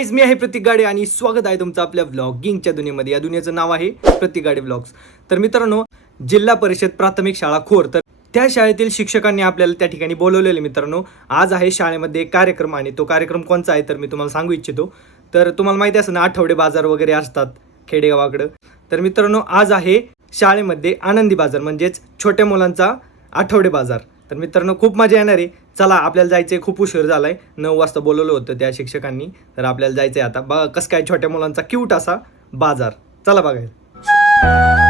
Guys मी आहे प्रतीक गाडे आणि स्वागत आहे तुमचं आपल्या व्लॉगिंगच्या दुनियेमध्ये. या दुनियेचं नाव आहे प्रतीक गाडे व्लॉग्स तर मित्रांनो जिल्हा परिषद प्राथमिक शाळा खोर. तर त्या शाळेतील शिक्षकांनी आपल्याला त्या ठिकाणी बोलवलेले मित्रांनो. आज आहे शाळेमध्ये एक कार्यक्रम आणि तो कार्यक्रम कोणचा आहे तर मी तुम्हाला सांगू इच्छितो. तर तुम्हाला माहिती असेल ना आठवडे बाजार वगैरे असतात खेडेगावाकडं. तर मित्रांनो आज आहे शाळेमध्ये आनंदी बाजार म्हणजेच छोट्या मुलांचा आठवडे बाजार. तर मित्रांनो खूप मजा येणार आहे. चला आपल्याला जायचं आहे खूप उशीर आहे नऊ वाजता बोलवलं होतं त्या शिक्षकांनी. तर आपल्याला जायचं आहे आता. बघा कसं काय छोट्या मुलांचा क्यूट असा बाजार. चला बघायला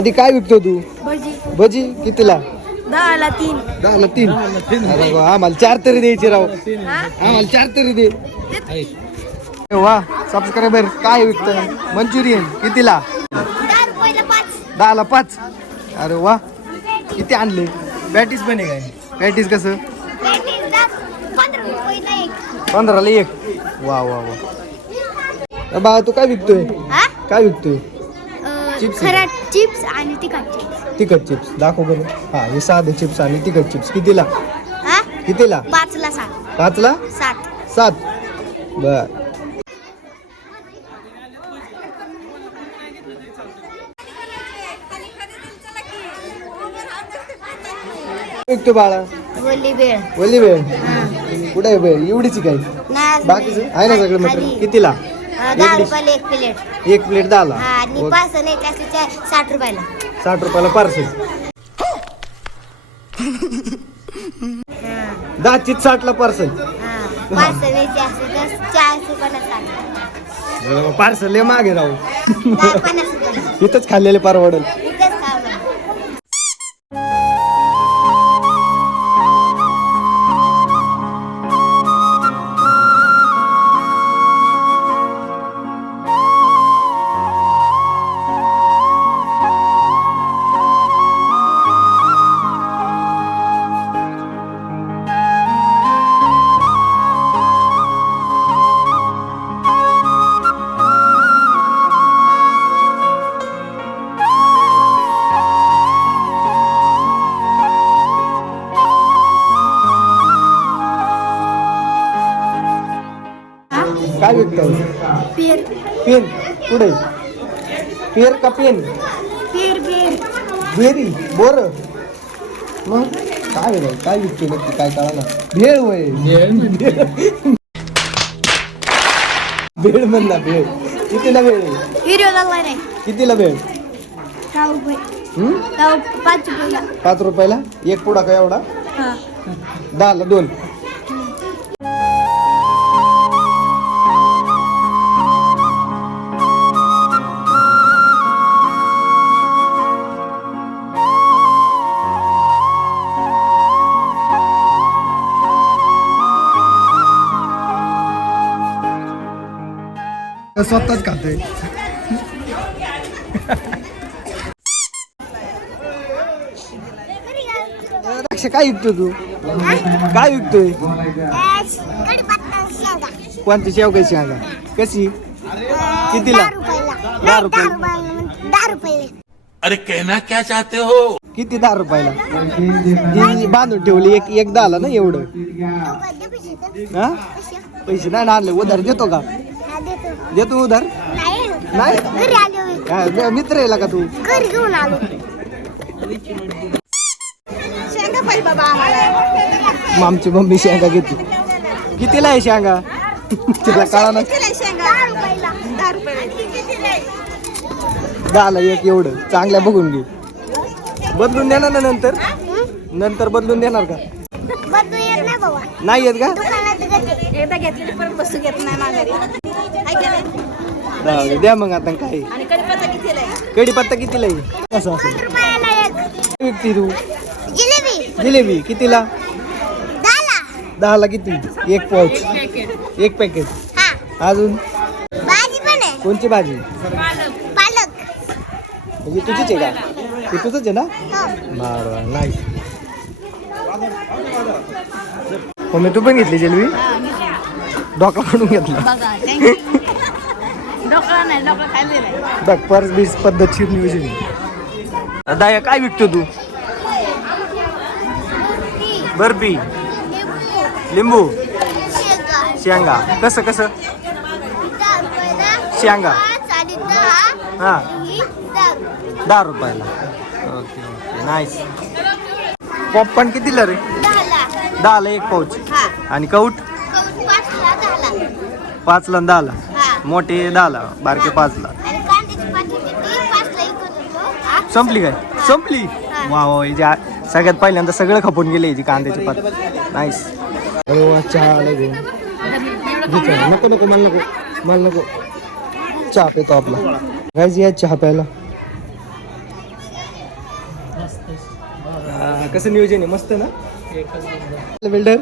आधी काय विकतो तू? भजी. भजी? कितीला? दहाला तीन. दहाला तीन. अरे वा, आम्हाला चार तरी द्यायचे राव. आम्हाला चार तरी दे. वा सबस्क्रायबर काय विकतोय? मंचुरियन कितीला? दहा रुपयाला पाच. दहाला पाच. अरे वा किती आणले? पॅटीस पण आहे काय? पॅटीस कसं? पंधरा रुपयाला एक. पंधराला एक. वा वा वा. बा तू काय विकतोय? हा? काय विकतोय? चिप्स चिप्स आणि तिखट चिप्स. तिखट चिप्स. दाखव बरं. हा हे साधे चिप्स आणि तिखट चिप्स. कितीला? हा? कितीला? पाचला सात. पाचला? सात. सात. बर. विकतो बाळा. बोलली वेळ. बोलली वेळ. कुठे आहे वेळ? एवढीची काय नाही बाकीचं? आहे ना सगळं. मटेरियल कितीला? दहा? रुपयाला एक प्लेट. एक प्लेट हा आणि ओके. पाच आणि एक साठ रुपयाला. साठ रुपयाला पार्सल. हा. दहाची साठला पार्सल. हा पाच आणि एक असते तर चाळीस रुपयाला साठ. पार्सल लय मागे राहू. दहा पन्नास रुपयाला. इथंच खाल्लेले परवडल. पेन पेर बेरी. बोर. मग काय आहे काय विकतोय नक्की काय कळा ना. भेळ वय भेळ म्हण ना भेळ. कितीला भेळ? आहे? हिरो लागला नाही कितीला भेळ? दहा रुपये? दहा पाच रुपयाला. पाच रुपयाला? एक पुडा का एवढा? हा. दहाला दोन. स्वतःच खातोय. द्राक्ष काय विकतो तू? काय विकतोय? कोणती शेवगाची सांगा कशी? कितीला? दहा रुपये दहा रुपये अरे कहना क्या चाहते हो? किती दहा रुपयाला? जी बांधून ठेवली एक एक दहाला ना एवढं? हा? पैसे नाही ना आणले उधार देतो का? देतो उधार. नाही. घरी आलो काय मित्र आहे का तू. घरी घेऊन आलो. आमची मम्मी शेंगा घेते. कितीला आहे शेंगा? तिला कळा ना दहाला एक एवढं. चांगल्या बघून घे. बदलून देणार ना नंतर? नंतर बदलून देणार का? नाही बाबा. नाही येत का? दुकानात घेते. एकदा घेतली परत वस्तू घेत नाही माघारी. जाऊ दे, द्या मग आता काय. आणि कढीपत्ता कितीला आहे कढीपत्ता कितीला आहे कसं असेल? रुपयाला एक. विकती तू? जिलेबी. जिलेबी कितीला? दहाला. दहाला किती? एक पाऊच. एक पॅकेट हा. अजून? भाजी पण आहे. कोणची भाजी? पालक. म्हणजे तुझीच आहे का? ती तुझंच आहे ना? हो. बरं नाही मम्मी तू पण घेतली जिलेबी? डोका काढून घेतला. बघा बघ पर्स बीस पद्धतशीर नियोजन दाया काय विकतो तू? बर्फी. लिंबू. शेंगा. कसं कसं? शेंगा. हा. दहा रुपयाला. Okay okay. नाईस पॉपकॉर्न कितीला रे? दहाला एक पाऊच. आणि कौट पाचला दहाला. मोठे दहाला बारके पाचला. संपली काय? संपली? वा वा हिची आ- सगळ्यात पहिल्यांदा सगळं खपून गेले हिची कांद्याची पात. नाईस चहा आला घेऊन. घे चहा. नको नको मला नको मला नको. चहा पितो आपला. गायज या चहा प्यायला. हा, कसं नियोजन आहे? मस्त ना? बिल्डर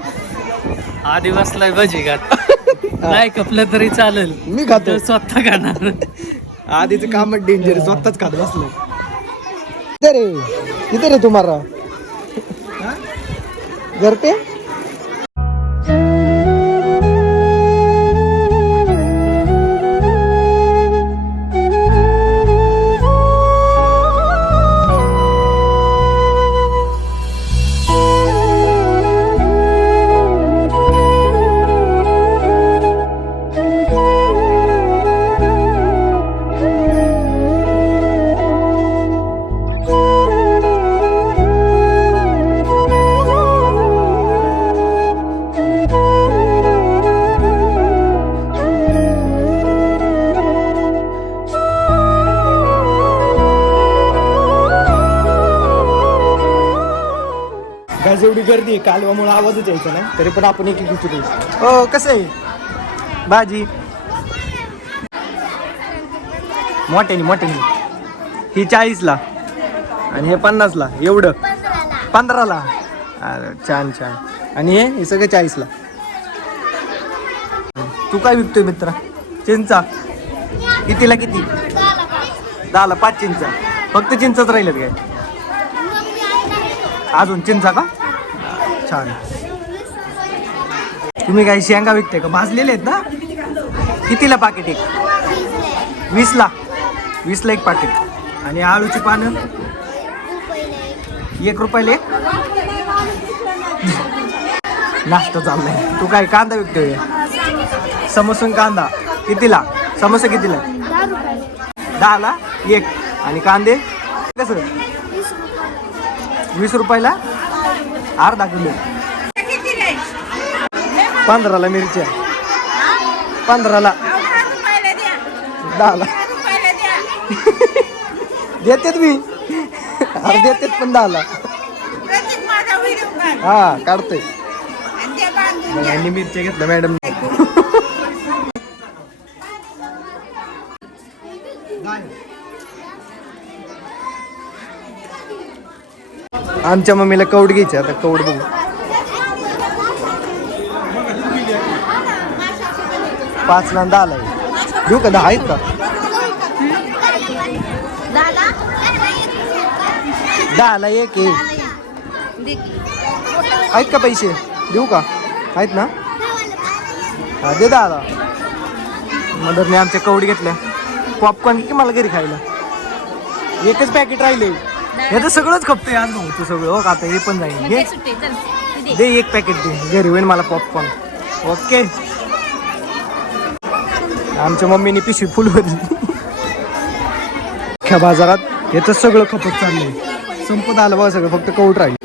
आधी बसलाय भजी घाट नाही कपलं तरी चालेल. मी खातो. स्वतः खाणार. आधीच काम डेंजर स्वतःच खात बसलो. इधर रे. इधर रे तुम्हाला. घर पे? कालवामुळे आवाजच यायचा नाही तरी पण आपण एक एक हो कसं आहे? भाजी. मोठ्यानी मोठ्यानी. ही चाळीसला. आणि हे पन्नासला. एवढं. पंधराला. छान छान. आणि हे हे सगळं चाळीसला. तू काय विकतोय मित्रा? चिंचा. कितीला किती? दहाला पाच चिंचा. फक्त चिंचाच राहिल्यात काय? अजून चिंचा का? छान. तुम्ही काही शेंगा विकते का? भाजलेले आहेत ना? कितीला पाकिट एक? वीसला. वीसला एक पाकिट आणि आळूची पानं? एक रुपयाला एक? नाश्ता चाललाय. तू काय कांदा विकतोय? समोसून कांदा. कितीला? समोसा कितीला? दहाला एक. आणि कांदे? कसं? वीस रुपयाला? अर्धा किलो. पंधराला मिरच्या. पंधराला. दहाला. देतात मी. अरे देतात पण दहाला. हा काढतोय. मिरच्या घेतल्या मॅडम. आमच्या मम्मीला कौड घ्यायची आता कौड बघू. पाच ना दहाला आहे. देऊ का? दहा आहेत का? दहाला एक आहे. आहेत का पैसे? देऊ का? आहेत ना? हा दे दहाला. मदरने आमच्या कवडी घेतल्या. पॉपकॉर्न की मला घरी खायला? एकच पॅकेट राहिले हे तर सगळंच खपतोय आज भाऊ तू सगळं. हो आता हे पण जाईल. घे. दे एक पॅकेट दे. घे रिवेन मला पॉपकॉर्न ओके आमच्या मम्मीने पिशवी फुल भरली. अख्ख्या बाजारात हे तर सगळं खपत चाललंय. संपत आलं बघा सगळं फक्त कौट राहील.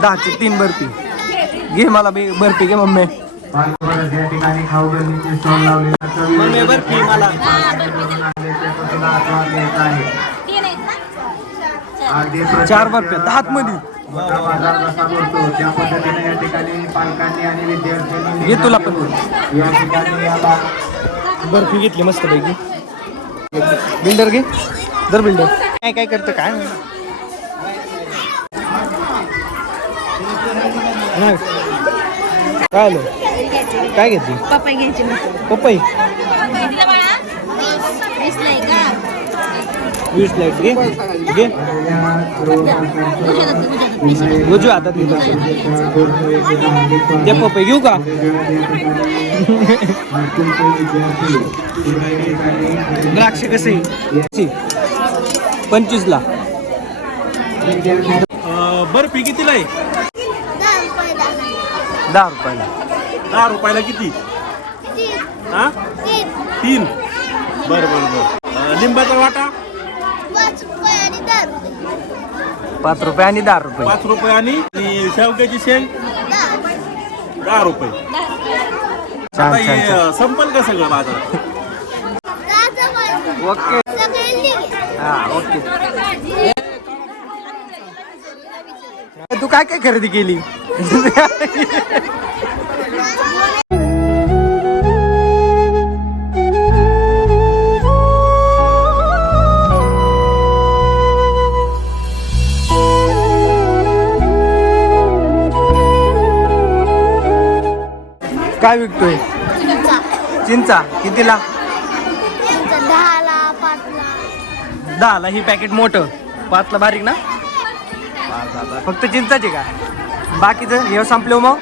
दहाचे तीन बर्फी. घे मला बर्फी घे मम्मी. या ठिकाणी खाऊ गल्लीचे स्टॉल लावलेला बर्फी चार बर्फ्या दहात मध्ये मोठा बाजार कसा भरतो त्या पद्धतीने या ठिकाणी पालकांनी आणि विद्यार्थ्यांनी घे तुला पण. या ठिकाणी या बा- बर्फी घेतली मस्त पैकी बिल्डर घे. दर बिल्डर. काय काय करतं काय? नाही. काय आलं? काय घेतली? पप्पा घ्यायचे पपई? वीस लाइट घे. घे. उजव्या हातात घे. ते पपई घेऊ का? द्राक्ष कसे? पंचवीस ला बर्फी कितीला आहे? दहा रुपयाला. दहा रुपयाला किती? हा? तीन. बर बर बर. लिंबाचा वाटा? पाच रुपये आणि दहा रुपये. पाच रुपये आणि शेवग्याची शेंग? दहा रुपये. आता हे संपल का सगळं बाजार. ओके. हा ओके. तू काय काय खरेदी केली? काय विकतोय? चिंचा. चिंचा. कितीला? दहाला ही पॅकेट मोठं. पाचला बारीक ना. फक्त चिंचाचे का? बाकीचं? हे संपलं मग?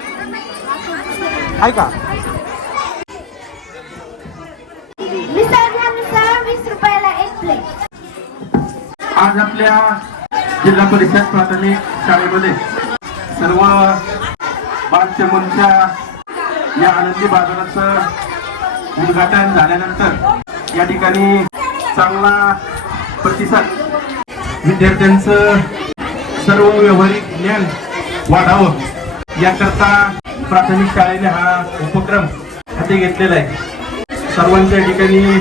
आहे का? आज आपल्या जिल्हा परिषद प्राथमिक शाळेमध्ये सर्व बालचमनच्या या आनंदी बाजाराचं उद्घाटन झाल्यानंतर या ठिकाणी चांगला प्रतिसाद विद्यार्थ्यांचं सर्व व्यावहारिक ज्ञान वाढावं. याकरता प्राथमिक शाळेने हा उपक्रम हाती घेतलेला आहे. सर्वांच्या ठिकाणी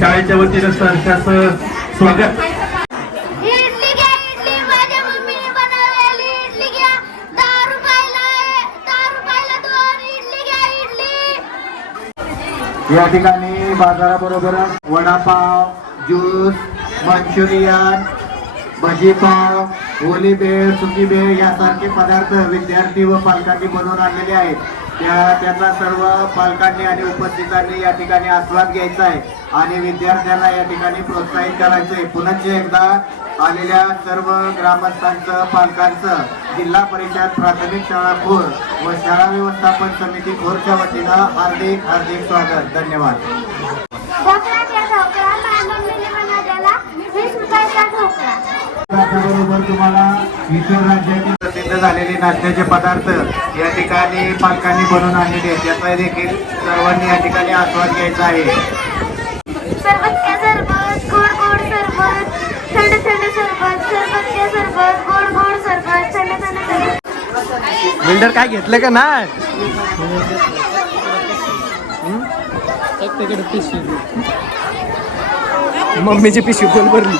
शाळेच्या वतीनं सहर्षाचं स्वागत. या ठिकाणी बाजाराबरोबरच वडापाव ज्यूस मंचुरियन भजीपाव ओली बेळ सुकी बेळ यासारखे पदार्थ विद्यार्थी व पालकांनी बनवून आणलेले आहेत. त्या त्याचा सर्व पालकांनी आणि उपस्थितांनी या ठिकाणी आस्वाद घ्यायचा आहे आणि विद्यार्थ्यांना या ठिकाणी प्रोत्साहित करायचं आहे पुनश्च एकदा आलेल्या सर्व ग्रामस्थांचं पालकांचं जिल्हा परिषद प्राथमिक शाळा खोर व शाळा व्यवस्थापन समिती खोरच्या वतीनं हार्दिक हार्दिक स्वागत. धन्यवाद ढोकळा घ्या ढोकळा माझ्या मम्मीने बनवलेला वीस रुपयाचा ढोकळा त्याचबरोबर तुम्हाला इतर राज्यातील प्रसिद्ध झालेले नाश्त्याचे पदार्थ या ठिकाणी पालकांनी बनवून आणलेले आहेत. त्याचा देखील सर्वांनी या ठिकाणी आस्वाद घ्यायचा आहे. बिल्डर काय घेतलं का नाही? मम्मीची पिशवी भरली.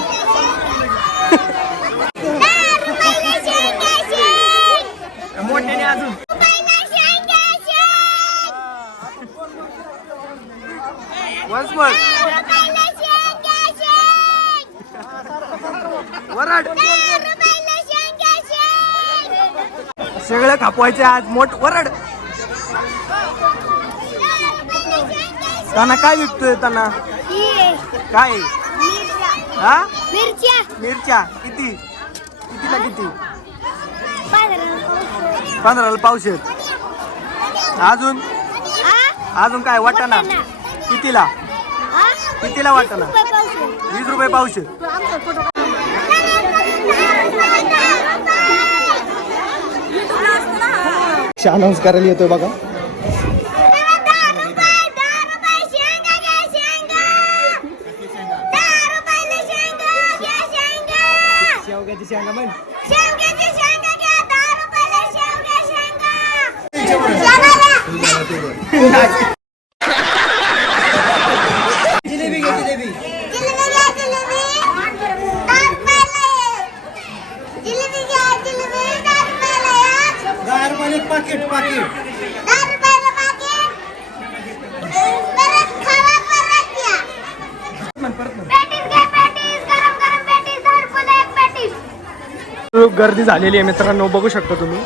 पण. वराड. वरड सगळं खापवायचे आज मोठ वरड. त्यांना काय विकतोय त्यांना काय? हा? मिरच्या. मिरच्या किती? कितीला किती? पंधराला पावशेत अजून? अजून काय? वाटाणा. कितीला? कितीला वाटाणा वीस रुपये पावशे. अनाऊन्स करायला येतोय बघा शेवग्याची शेंगा म्हण शेवग्याची शेंगा घ्या दहा रुपयाला जिलेबी घे जिलेबी जिलेबी घ्या जिलेबी दहा रुपयाला एक. जिलेबी घ्या जिलेबी दहा रुपयाला एक. दहा रुपयाला पाकिट पाकिट दहा रुपयाला पाकीट. परत खावा परत या पॅटीस घ्या पॅटीस गरम गरम पॅटीस दहा रुपयाला एक पॅटीस खूप गर्दी झालेली आहे मित्रांनो बघू शकता तुम्ही.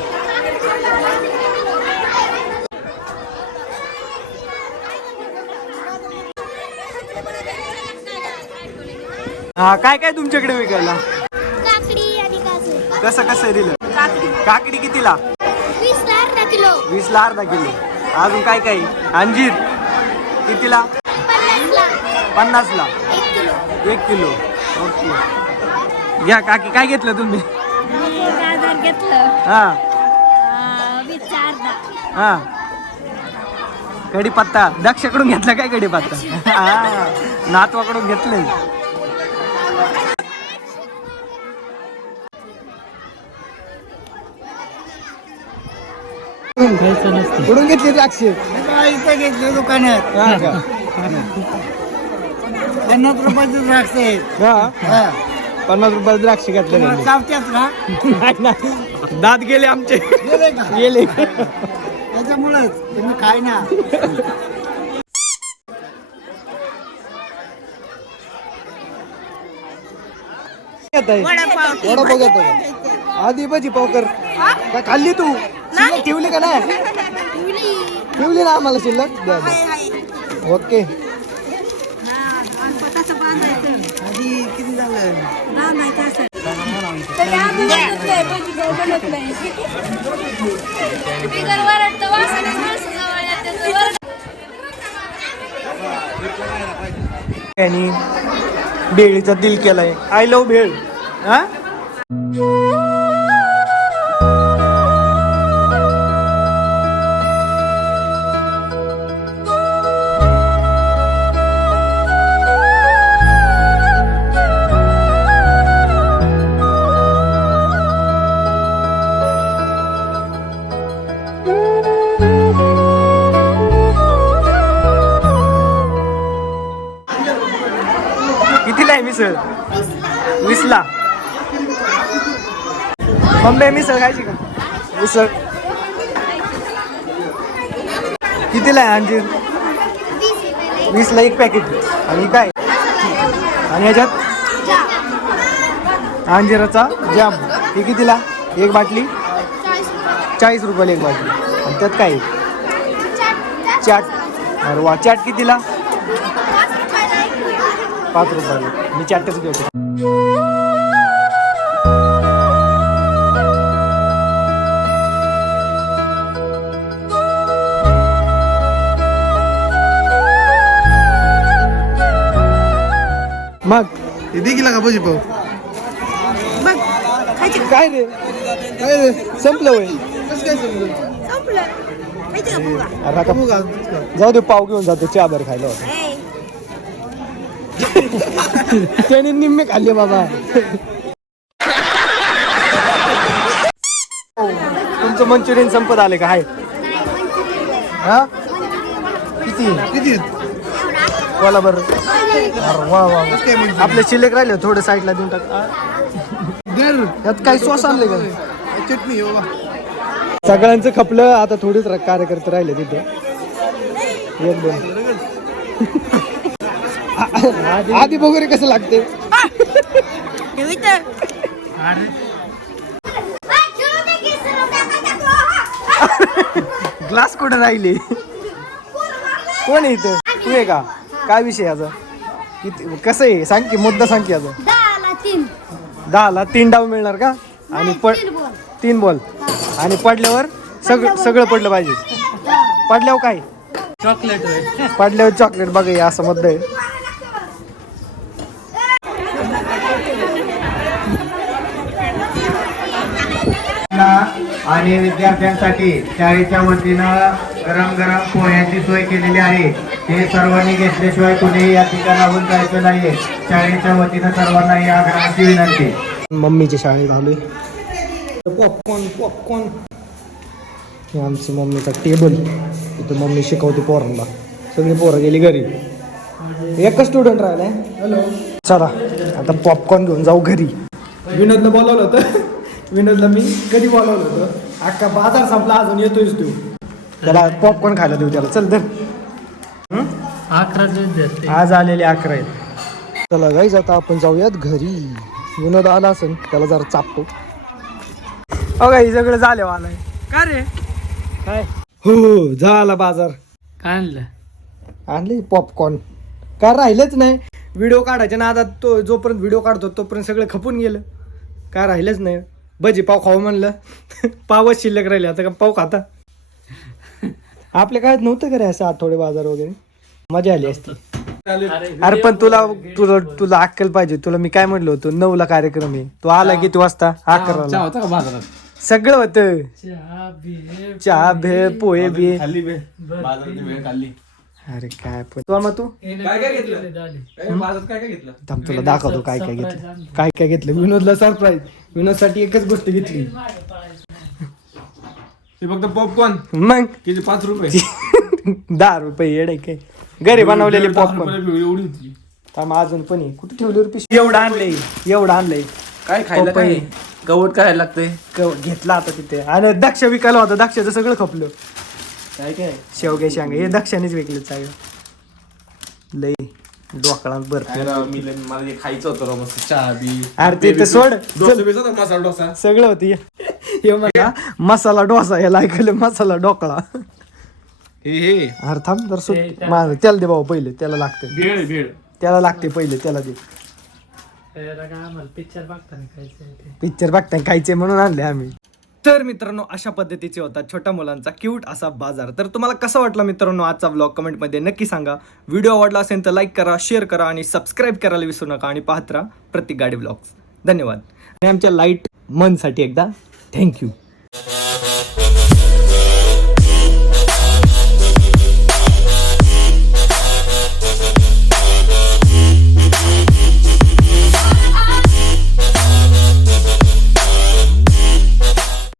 हा काय काय तुमच्याकडे विकायला? काकडी आणि काजू. कसं कसं दिलं? काकडी काकडी कितीला? किलो. वीसला अर्धा किलो. अजून काय काय? अंजीर. कितीला? पन्नासला. एक किलो. एक किलो. ओके. घ्या काकी काय घेतलं तुम्ही? गाजर घेतलं. हा. हा. कढीपत्ता. दक्षकडून घेतला काय कढीपत्ता? हा. नातवाकडून घेतलंय. कुठून घेतली द्राक्ष इथे घेतले दुकानात. हा का? पन्नास रुपयाचे द्राक्ष आहेत हा? पन्नास रुपये द्राक्ष घेतले. चावत्यात का? नाही. दात गेले आमचे. गेले का? गेले. त्याच्यामुळेच तुम्ही काय ना. वडापाव. घेतो आधी भजी पाव कर. काय खाल्ली तू? शिल्लक ठेवली का नाही? ठेवली. ना आम्हाला शिल्लक? द्या द्या. ओके. किती झालं? आणि भेळीचा दिल केलाय. आय लव्ह भेळ हा? मम्मी मिसळ खायची का? मिसळ. कितीला आहे अंजीर? वीसला एक पॅकेट आणि काय? आणि याच्यात? अंजिराचा जाम हे कितीला? एक बाटली? चाळीस रुपयाला एक बाटली. आणि त्यात काय? आहे? चाट. अरे वा चाट कितीला? पाच रुपयाला. मी चाटच घेतो. मग किला का भजी पाव काय रे? काय रे? संपलं वय. अरे का? जाऊ दे पाव घेऊन जातो चहा बरं खायला. त्याने निम्मे खाल्ले बाबा. तुमचं मंचुरियन संपत आले का? हाय. हा? किती? किती बोला बरं. अरे वा वा आपले शिल्लक राहिले थोडं साईडला देऊन टाक. यात काही सॉस आणले का? चटणी हो. सगळ्यांचं खपलं आता थोडीच कार्यकर्ते राहिले तिथे. एक दोन. आधी वगैरे कसं लागते? ग्लास कुठे राहिले? कोण इथं तू आहे का? काय विषय याचा? किती कसं आहे? सांग की मुद्दा सांग की याचा दहाला तीन. दहाला तीन डाव मिळणार का? आणि पड तीन बॉल. तीन बॉल. आणि पडल्यावर सगळं सगळं पडलं पाहिजे. पडल्यावर काय? चॉकलेट होय. पडल्यावर चॉकलेट. बघा हे असं मत आहे. आणि विद्यार्थ्यांसाठी शाळेच्या वतीनं गरम गरम पोह्याची सोय केलेली आहे. ते सर्वांनी घेतल्याशिवाय कुणीही या ठिकाणाहून जायचं नाहीये. शाळेच्या वतीनं सर्वांना या आग्रहाची विनंती. मम्मीच्या शाळेत आलोय पॉपकॉर्न पॉपकॉर्न. हे आमचं मम्मीचा टेबल. इथं मम्मी शिकवते पोरांना. सगळी पोरं गेली घरी. एकच स्टुडंट राहिलाय. हॅलो चला आता पॉपकॉर्न घेऊन जाऊ घरी. विनोदला बोलावलं होतं. विनोदला मी कधी बोलावलं होतं? अख्खा बाजार संपला अजून येतोयच तू. त्याला पॉपकॉर्न खायला देऊ त्याला. चल तर अकरा आज आलेले अकरा आहेत. चला गाईज आता आपण जाऊयात घरी. विनोद आला असेल त्याला जरा चापतो. गाई सगळं झालं आलाय का रे? काय? हो झाला बाजार. काय आणलं? आणले पॉपकॉर्न काय राहिलंच नाही? व्हिडिओ काढायच्या ना आता तो जोपर्यंत व्हिडिओ काढतो तोपर्यंत सगळं खपून गेलं. काय राहिलंच नाही? भजी पाव खाऊ म्हणलं. पावच शिल्लक राहिले आता का पाव खाता? आपल्या काळात नव्हतं का रे असं आठवडे बाजार वगैरे? मजा आली असती. अरे पण तुला तुला तुला अक्कल पाहिजे. तुला मी काय म्हटलं होतं? नऊला कार्यक्रम आहे. तू आला किती वाजता? अकराला. होता का बाजारात? सगळं होतं. चहा भेळ पोहे. बे खाल्ली बे बाजारात वेळ खाल्ली. अरे काय पण. तू मग तू? काय काय घेतलं? बाजारात काय काय घेतलं? थांब तुला दाखवतो काय काय घेतलं. काय काय घेतलं? विनोदला सरप्राईज विनोदसाठी एकच गोष्ट घेतली. ते फक्त पॉपकॉर्न मग? किती? पाच रुपये. दहा रुपये येडे काय? घरी बनवलेले दहा पॉपकॉर्न रुपयाला एवढी होती. थांब अजून पण आहे. कुठे ठेवली पिशवी? एवढं आणलंय. एवढं आणलंय. काय खायला काय? गवट काय लागतंय. क- घेतला आता तिथे. आणि दक्ष विकायला होता. दक्षाचं सगळं खपलं. काय काय? शेवगे शेंगा हे दक्षानेच विकले सगळं लय डोकळा भरपूर काय राव मी लय- मला खायचं होतं राव मस्त चहा बी. अरे ते तर सोड. डोसा बिसा होता, मसाला डोसा. सगळं होती. हे म्हणा मसाला डोसा याला ऐकलं मसाला डोकळा. हे हे. अरे थांब जर सुट माझं त्याला दे भाऊ पहिले त्याला लागते भेळ आहे, भेळ. त्याला लागते पहिले त्याला दे. त्याला काय आम्हाला पिक्चर बघताना खायचं आहे ते. पिक्चर बघताय खायचे म्हणून आणले आम्ही. तर मित्रांनो अशा पद्धतीचे होता छोट्या मुलांचा क्यूट असा बाजार. तर तुम्हाला कसा वाटला मित्रांनो आजचा ब्लॉग कमेंटमध्ये नक्की सांगा. व्हिडिओ आवडला असेल तर लाईक करा शेअर करा आणि सबस्क्राईब करायला विसरू नका आणि पाहत राहा प्रत्येक गाडी ब्लॉग्स धन्यवाद. आणि आमच्या लाइट मनसाठी एकदा थँक्यू